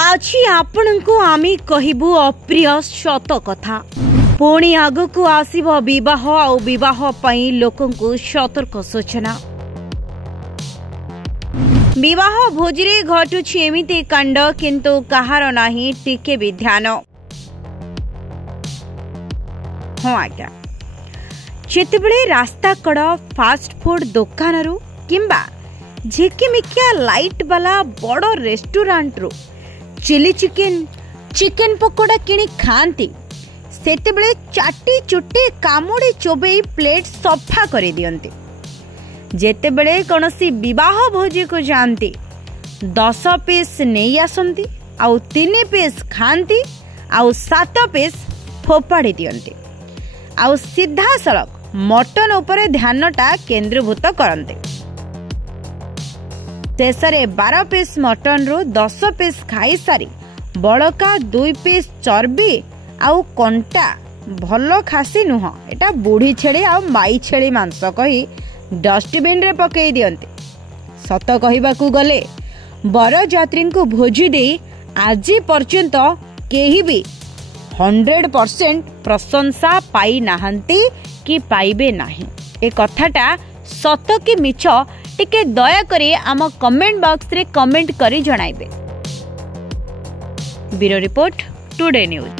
आज आपणको आमी कहिबु अप्रिय सत कथा। पुणी आगकू आसिब विवाह आ विवाह पई लोकंकु सतर्क सूचना। विवाह भोजरे घटुछि एमिति कांड किंतु कहार नाही टिके भी ध्यान। हाँ आज्ञा, जेतेबेले रास्ता कड़ फास्ट फूड दुकान रु किंबा झिकिमिकिया लाइट वाला बड़ रेस्टोरेंट रु चिली चिकेन पकोड़ा किणी खाती सेतेबेले चाटी चुटी कामुड़ी चोबई प्लेट सफा कर दियंती। जेतेबेले कौनसी विवाह भोजी को जानती 10 पीस नहीं आसंती आउ 3 पीस खाती आउ 7 पीस फोपाड़ी दियंती आउ सीधा सड़क मटन उपरे ध्यानटा केंद्रीभूत करते। शेषरे 12 पीस मटन रु 10 पीस खाई सारी बड़का 2 पीस चर्बी आउ कंटा भल खासी नुह एटा बुढ़ी छेली आउ माई छेली मांस कही डस्टबिन रे पकई दियंते। सत कहिबाकू गले बरयात्री को भोजी दे आज पर्यंत केही भी 100% प्रशंसा पाई नाहंती कि पाइबे नाही। ए कथाटा सत कि मिछ टिके दया करी आम कमेंट बॉक्स रे कमेंट करी जणाइबे। Bureau report today news.